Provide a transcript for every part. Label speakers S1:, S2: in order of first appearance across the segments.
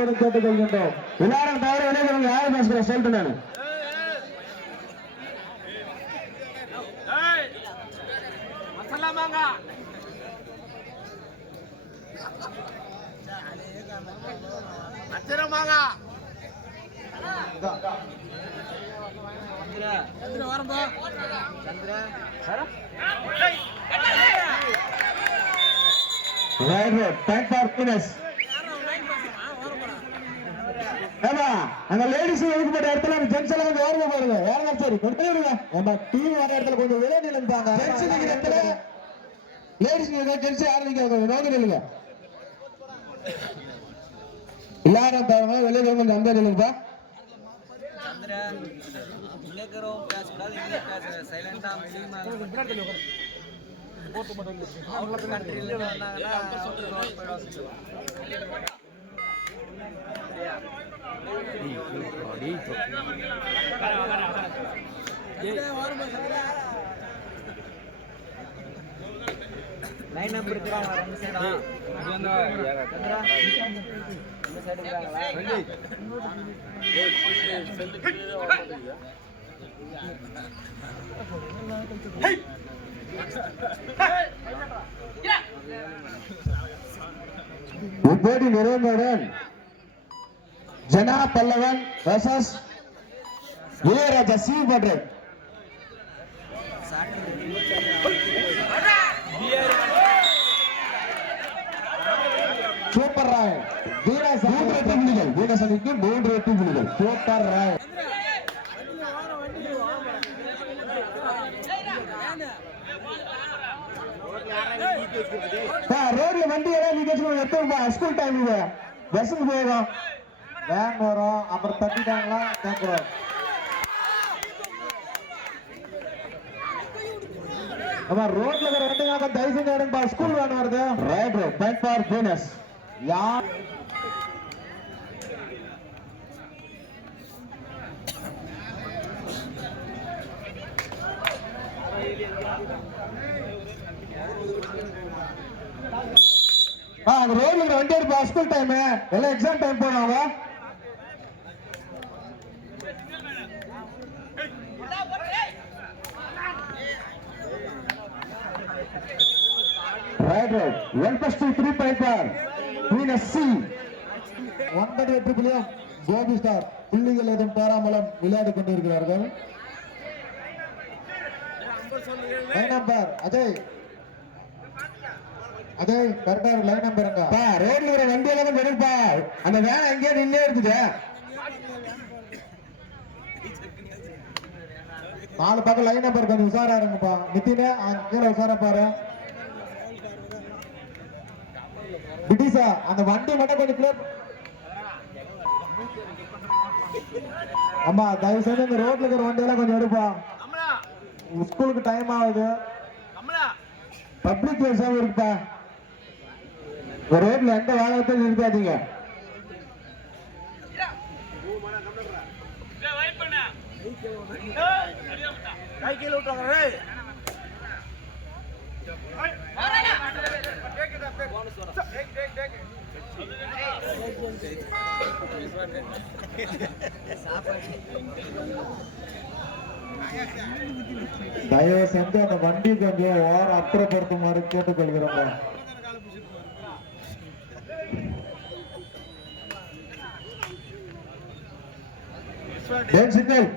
S1: கேட்டுக்கொள்கின்றோம். எல்லாரும் தவிர விளையாடுறவங்க யாரும் பேசுகிற சொல்லிட்டு நான். ஏமா அந்த லேடிஸ் ஒதுக்கப்பட்ட இடத்துல அந்த ஜென்ஸ் எல்லாம் கொஞ்சம் ஓரமா பாருங்க வேற சரி கொண்டு விடுங்க. நம்ம டீம் வர இடத்துல கொஞ்சம் வெளியே நிலந்தாங்க ஜென்ஸ் நிக்கிற இடத்துல லேடிஸ் நிற்க ஜென்ஸ் யாரும் நிற்காங்க நோக்கி நில்லுங்க. எல்லாரும் தவிர வெளியே கொஞ்சம் அந்த நில்லுங்கப்பா.
S2: விளைக்கிறோம் பேசக்கூடாது லைன் இருக்கிறாங்க ரெண்டு சைடா இந்த சைடு இருக்காங்களா
S1: ஜனா பல்லவன் வர்சஸ் இளையராஜா சி பட்ரன் சூப்பர் ராய். வீரஸ் மூன்று வெற்றி புள்ளிகள். வீரஸ் அணிக்கு மூன்று வெற்றி புள்ளிகள். சூப்பர் ராய். ரோடு வண்டி எல்லாம் நீங்க எடுத்துப்பா ஸ்கூல் டைம் இது பஸ்ஸுக்கு போயிடும். வேன் வரும். அப்புறம் தட்டிட்டாங்களா? கேட்குறோம். ஆமா ரோட்ல இருக்கிற வண்டிங்க தயவு செஞ்சு எடுங்கப்பா. ஸ்கூல் வேன் வருது. Right right time for bonus யார்? ரோட்ல இருக்கிற வண்டி ஸ்கூல் டைம் எல்லாம் எக்ஸாம் டைம் போனாங்க right right one plus two three point for Venus C ஒன்பது வெற்றி புள்ளியும் கோபி ஸ்டார். புள்ளிகள் எதுவும் பெறாமலும் விளையாடி கொண்டிருக்கிறார்கள். Line number Ajay. அஜய் கரெக்டா லைன் நம்பர் பா ரோட்ல ஒரு வண்டி எல்லாம் வெறுப்பா அந்த வேன் எங்கேயே நின்னே இருக்குது. நாலு பக்கம் லைன் நம்பர் கொஞ்சம் உஷாரா இருங்கப்பா. நித்தினே அங்க உஷாரா பாரு. பிடிசா அந்த வண்டி மட்டும் கொஞ்சம் clear- அம்மா தயவு செஞ்சு இந்த ரோட்ல இருக்கிற வண்டியெல்லாம் கொஞ்சம் எடுப்பா.
S3: கமலா
S1: ஸ்கூலுக்கு டைம் ஆகுது.
S3: கமலா
S1: பப்ளிக் எக்ஸாம் இருக்குப்பா. இந்த ரோட்ல எந்த வாகனத்தையும் நிறுத்தாதீங்க.
S3: கை கீழ விட்டுறாங்க
S1: தயவு செஞ்சு அந்த வண்டி கொஞ்சம் ஓர அப்புறப்படுத்துமாறு கேட்டுக்கொள்கிறோம். Signal.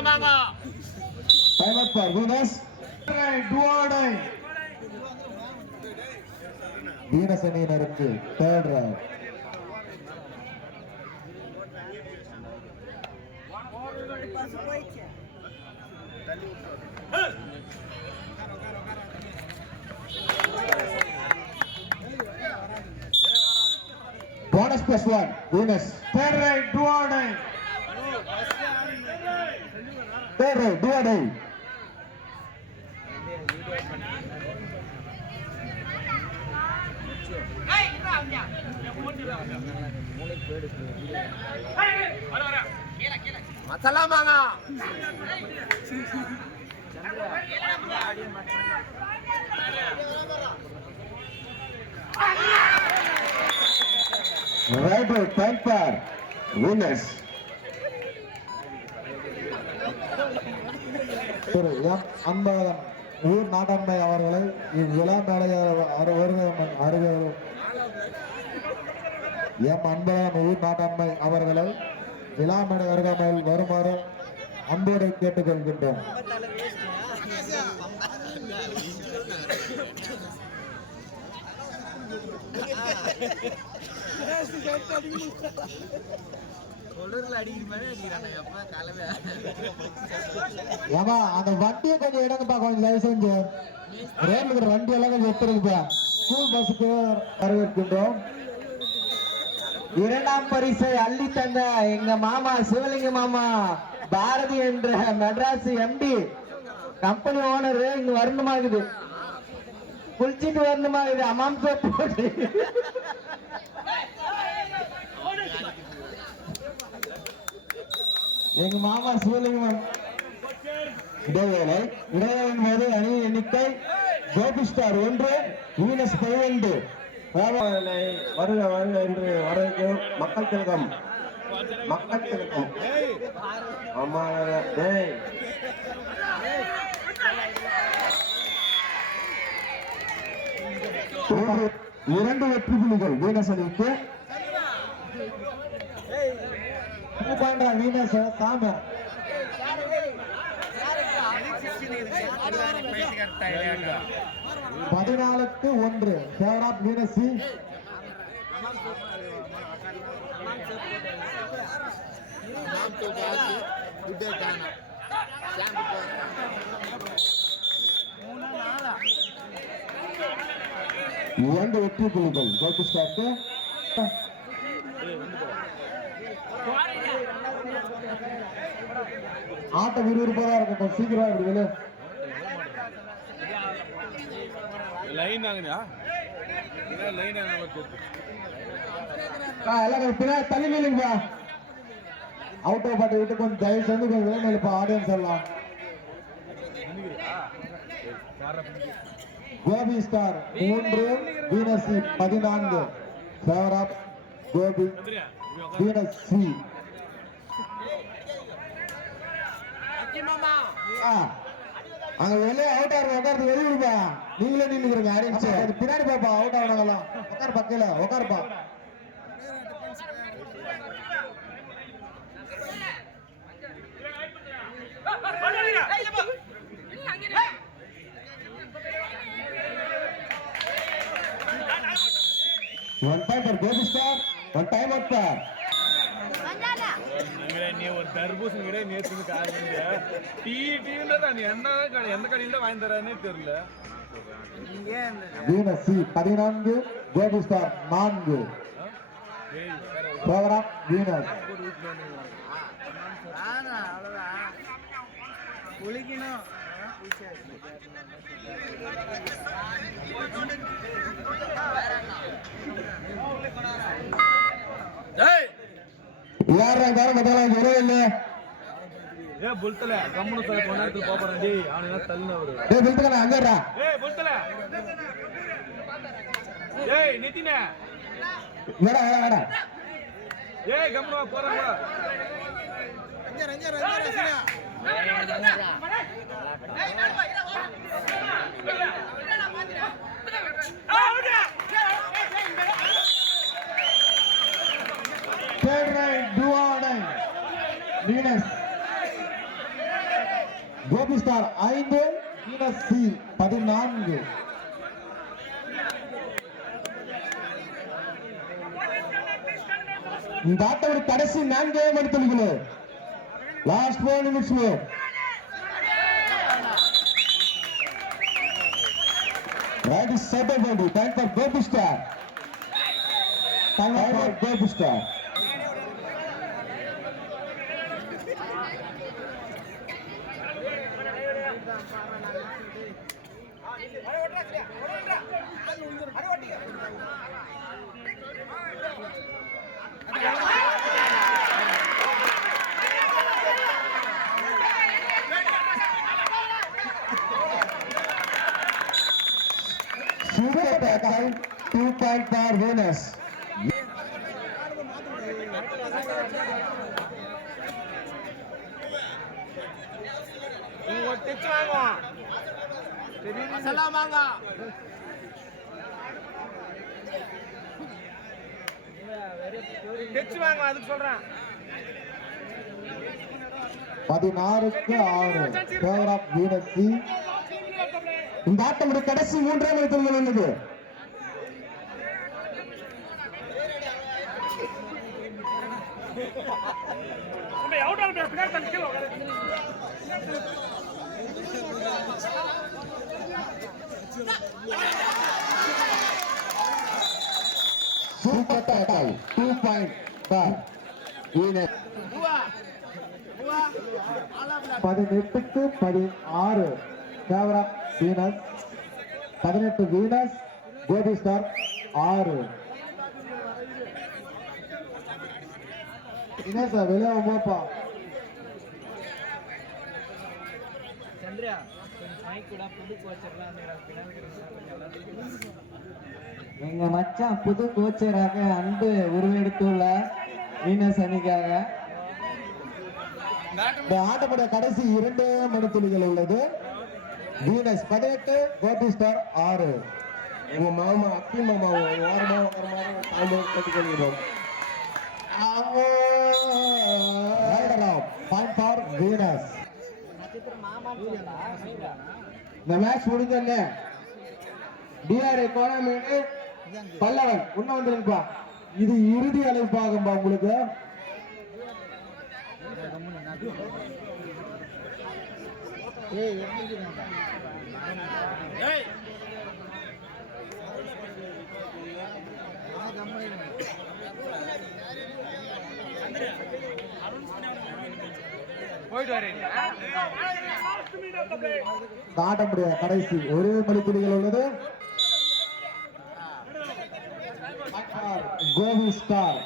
S3: Time
S1: up for Venus. Venus அணியினருக்கு third round bonus plus one Venus third raid do or nine third raid do or die
S2: மூளைக்கு போயிடுச்சு
S3: மசாலா மாங்கா.
S2: சந்திரா ஆடி மட்டும்
S1: right right time for Venus Thiru M Anbazhagan ஊர் நாட்டாண்மை அவர்களை இவ்விழா மேடை அருகே எம் அன்பழகன் ஊர் நாட்டாண்மை அவர்களை விழா மேடை அருகாமையில் வருமாறு அன்போடு கேட்டுக்கொள்கின்றோம்.
S2: தலை கொளூர்ல
S1: ஏமா அந்த வண்டியை கொஞ்சம் இடங்கப்பா கொஞ்சம் தயவு செஞ்சு. ரோட்ல வண்டி எல்லாம் கொஞ்சம் எடுத்துருக்குப்பா ஸ்கூல் பஸ்ஸுக்கு வரவேற்கின்றோம்.
S2: இரண்டாம் பரிசை அள்ளி தந்த எங்க மாமா சிவலிங்க மாமா பாரதி என்ற மெட்ராஸ் எம்டி கம்பெனி ஓனர் இங்க இருக்குது குளிச்சிட்டு வரணுமா அம்மாம் சோப்பு போட்டு.
S1: எங்க மாமா சிவலிங்கம். இடைவேளை இடைவேளையின் போது அணி எண்ணிக்கை கோபி ஸ்டார் ஒன்று வீனஸ் பதினைந்து வருக வருக என்று வரவேற்கும் மக்கள் திலகம். மக்கள் திலகம். ஆமா டேய். இரண்டு வெற்றி புலிகள் வீனஸ் அணிக்கு பண்ற வீனஸ் தாம பதினாலுக்கு ஒன்று. ஃபேவர் ஆஃப் மீனசி இரண்டு வெற்றி புள்ளிகள். கோபி ஸ்டாக்கு ஆட்டம் விறுவிறுப்பாக இருக்கட்டும். சீக்கிரம் இப்படி வெளியே
S4: லைன் ஆகுதா லைன்
S1: பின்னாடி தள்ளி நில்லுங்கப்பா. அவுட் ஆஃப் பாட்டு விட்டு கொஞ்சம் தயவு செஞ்சு கொஞ்சம் ஆடியன்ஸ் எல்லாம். கோபி ஸ்டார் மூன்று வீனஸ் பதினான்கு. Favour of Gopi Venus C. அங்க வெளியே அவுட் ஆகிற உட்கார்ந்து வெளியே விடுப்பா. நீங்களே நின்னுக்கிறீங்க ஆடியன்ஸ் பின்னாடி பாப்பா அவுட் ஆகணும் உட்கார் பக்கையில உட்காருப்பா. One time for Gopi star one time out for
S4: நீ ஒரு தர்பூசணி கூட நேற்று காரணம் டீ டீன்றதா நீ என்ன கடை எந்த கடையில் வாங்கி தரானே தெரியல.
S1: வீனஸ் சி பதினான்கு கோபி ஸ்டார் நான்கு
S2: குளிக்கணும்
S3: டேய்
S1: யாரா காரம் பத்தாலும் வரவே இல்லை
S4: ஏ புல்தல கம்முனு சொல்ல கொஞ்ச நேரத்துக்கு போறேன். டேய் அவனை என்ன தள்ளின அவரு.
S1: டேய் பில்துக்கண்ணா அங்கடா
S4: ஏய் புல்தல. ஏய் நிதினே
S1: வேடா வேடா வேடா
S4: ஏய் கம்முனு போறேன் வா.
S1: தேர்ட் ரைட் டுவாடை வீனஸ் கோபி ஸ்டார் ஐந்து வீனஸ் சி பதினான்கு இந்த ஆட்டம் ஒரு கடைசி நான்கே மணித்துளிகளே லாஸ்ட் ஃபோர் நிமிஷம் right is set up time for Gopi star Time out for Gold Star.
S4: அதுக்கு சொல்றேன்
S1: பதினாறுக்கு ஆறு. ஃபேவர் ஆஃப் வீனஸி இந்த ஆட்டம் கடைசி மூன்றே மணித்துள்ள உள்ளது super tackle two point for Venus
S3: பூவா
S1: பதினெட்டுக்கு பதினாறு கேமரா வீனஸ் பதினெட்டு வீனஸ் கோபி ஸ்டார் ஆறு என்ன சார் வெளியே போப்பா
S2: சந்திரியா எங்க மச்சான் புது கோச்சராக அன்பு உருவெடுத்துள்ள வீனஸ் அணிக்காக
S1: இந்த ஆட்டமுடைய கடைசி இரண்டு மணித்துளிகள் உள்ளது. வீனஸ் பதினெட்டு கோபி ஸ்டார் ஆறு. எங்க மாமா அக்கி மாமா ஓரமா ஓரமாக தாழ்வு கட்டுக்கொள்கிறோம் பாயிண்ட் ஃபார் வீனஸ். இந்த மேட்ச் முடிஞ்சோடனே டிஆர்ஐ எக்கானமி பல்லவன் உன்ன வந்துருப்பா இது இறுதி அழைப்பாகும்பா உங்களுக்கு.
S3: ஏய்
S1: காட்ட முடியாது கடைசி ஒரே மணித்துளிகள் உள்ளது. கோபி ஸ்டார்.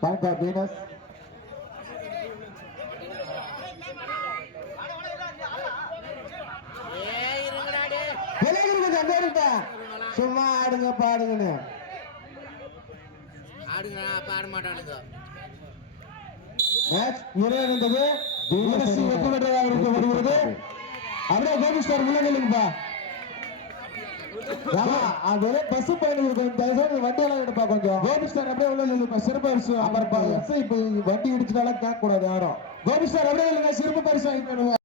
S2: சந்திரா புது
S1: வீனஸ்
S3: ஏய் இருங்கடா டேய்
S1: விலகிருங்க அந்தேருப்பா சும்மா ஆடுங்க பாடுங்கன்னு.
S3: ஆடுங்கடா பாட மாட்டானுங்க
S1: மேட்ச் நிறைவடைந்தது. வீனஸ் வெற்றி பெற்றதாக இருக்கப்படுகிறது அப்படியே கோபி ஸ்டார் உள்ள நில்லுங்கப்பா ஆமா அது பஸ் பயணிகள் கொஞ்சம் தயவு செய்து வண்டி எல்லாம் எடுப்பா கொஞ்சம். கோபி ஸ்டார் அப்படியே உள்ள நில்லுப்பா சிறப்பு பரிசு. அப்புறம் இப்ப வண்டி இடிச்சதால கேட்க கூடாது யாரும். கோபி ஸ்டார் அப்படியே இல்லைங்க சிறப்பு பரிசு வாங்கிட்டு